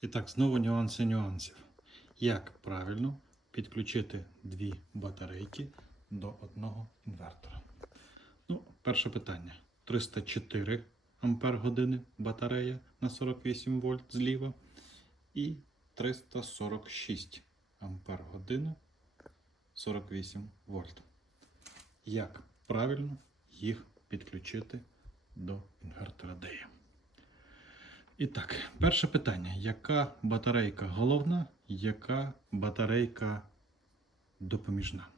І так, знову нюанси нюансів. Як правильно підключити дві батарейки до одного інвертора? Ну, перше питання. 304 ампер години батарея на 48 вольт зліва і 346 ампер години 48 вольт. Як правильно їх підключити до інвертора DE? І так, перше питання: яка батарейка головна, яка батарейка допоміжна?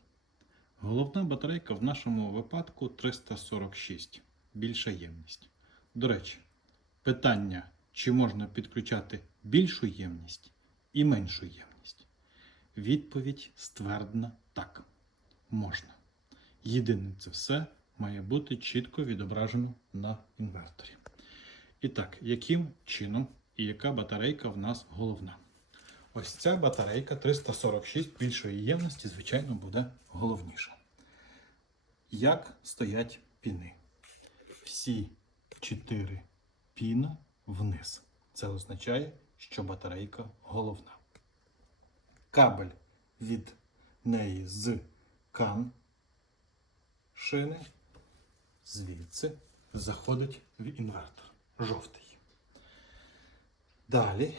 Головна батарейка в нашому випадку 346, більша ємність. До речі, питання, чи можна підключати більшу ємність і меншу ємність? Відповідь ствердна так, можна. Єдине це все має бути чітко відображено на інверторі. І так, яким чином і яка батарейка в нас головна? Ось ця батарейка 346 більшої ємності, звичайно, буде головніша. Як стоять піни? Всі 4 піна вниз. Це означає, що батарейка головна. Кабель від неї з кан шини звідси заходить в інвертор. Жовтий. Далі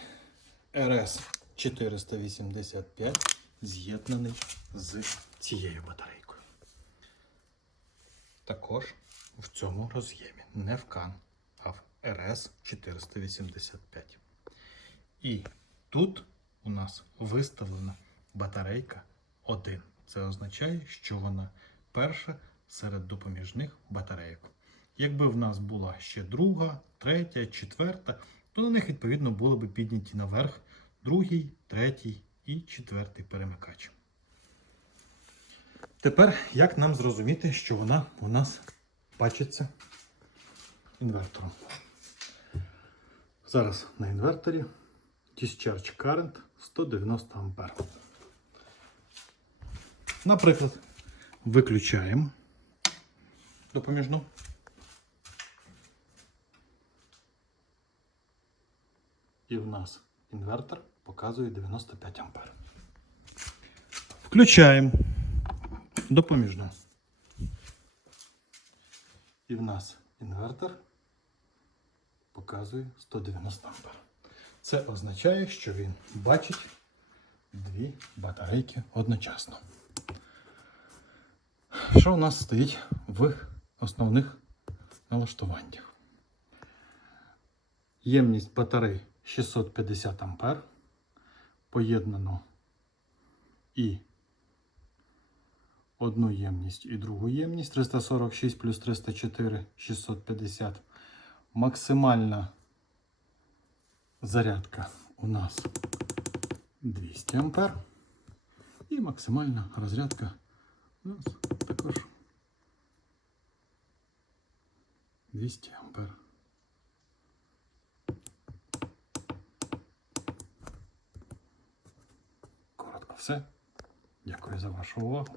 RS 485 з'єднаний з цією батарейкою. Також в цьому роз'ємі. Не в CAN, а в RS 485. І тут у нас виставлена батарейка 1. Це означає, що вона перша серед допоміжних батарейок. Якби в нас була ще друга, третя, четверта, то на них відповідно були б підняті наверх другий, третій і четвертий перемикач. Тепер як нам зрозуміти, що вона у нас бачиться інвертором? Зараз на інверторі Discharge Current 190 А. Наприклад, виключаємо допоміжну. І в нас інвертор показує 95 ампер. Включаємо допоміжну. І в нас інвертор показує 190 ампер. Це означає, що він бачить дві батарейки одночасно. Що у нас стоїть в основних налаштуваннях? Ємність батарей 650 ампер. Поєднано і одну ємність і другу ємність 346 плюс 304 650. Максимальна зарядка у нас 200 ампер. І максимальна розрядка у нас також 200 ампер. Все. Дякую за вашу увагу.